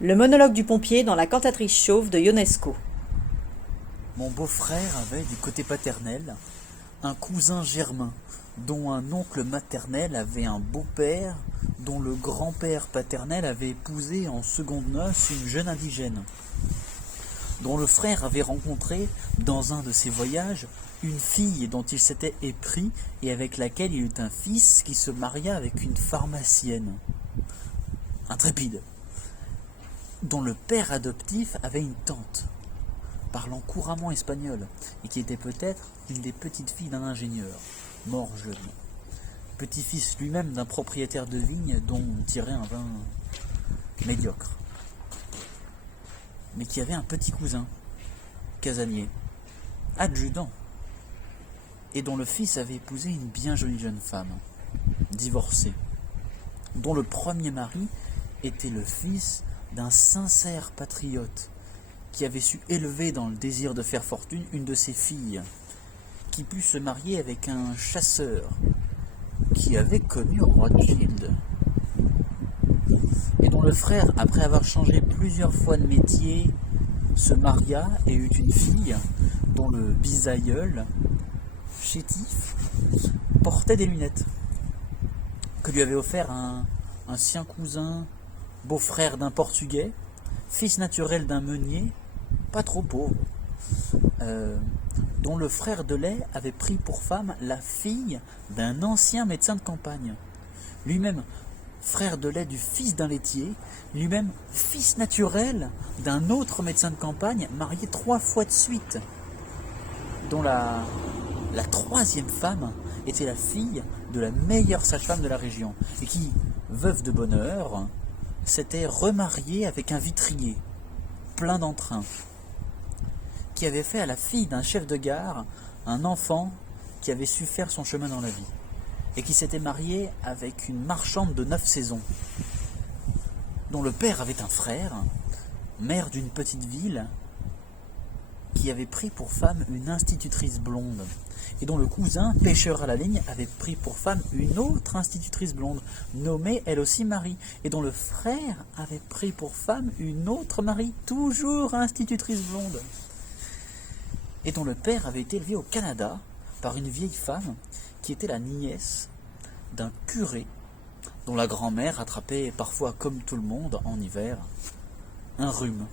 Le monologue du pompier dans La cantatrice chauve de Ionesco. Mon beau-frère avait du côté paternel un cousin germain, dont un oncle maternel avait un beau-père, dont le grand-père paternel avait épousé en seconde noces une jeune indigène, dont le frère avait rencontré, dans un de ses voyages, une fille dont il s'était épris et avec laquelle il eut un fils qui se maria avec une pharmacienne, intrépide, dont le père adoptif avait une tante, parlant couramment espagnol, et qui était peut-être une des petites filles d'un ingénieur, mort jeune, petit-fils lui-même d'un propriétaire de vigne dont on tirait un vin médiocre, mais qui avait un petit cousin, casanier, adjudant, et dont le fils avait épousé une bien jolie jeune femme, divorcée, dont le premier mari était le fils d'un sincère patriote, qui avait su élever dans le désir de faire fortune une de ses filles, qui put se marier avec un chasseur, qui avait connu Rothschild, et dont le frère, après avoir changé plusieurs fois de métier, se maria et eut une fille, dont le bisaïeul, chétif, portait des lunettes, que lui avait offert un sien cousin, beau-frère d'un Portugais, fils naturel d'un meunier, pas trop pauvre, dont le frère de lait avait pris pour femme la fille d'un ancien médecin de campagne, lui-même frère de lait du fils d'un laitier, lui-même fils naturel d'un autre médecin de campagne marié 3 fois de suite, dont la troisième femme était la fille de la meilleure sage-femme de la région, et qui, veuve de bonheur, s'était remariée avec un vitrier, plein d'entrain, qui avait fait à la fille d'un chef de gare un enfant qui avait su faire son chemin dans la vie, et qui s'était marié avec une marchande de 9 saisons, dont le père avait un frère, maire d'une petite ville, qui avait pris pour femme une institutrice blonde, et dont le cousin, pêcheur à la ligne, avait pris pour femme une autre institutrice blonde, nommée elle aussi Marie, et dont le frère avait pris pour femme une autre Marie, toujours institutrice blonde, et dont le père avait été élevé au Canada par une vieille femme qui était la nièce d'un curé, dont la grand-mère attrapait parfois, comme tout le monde, en hiver, un rhume.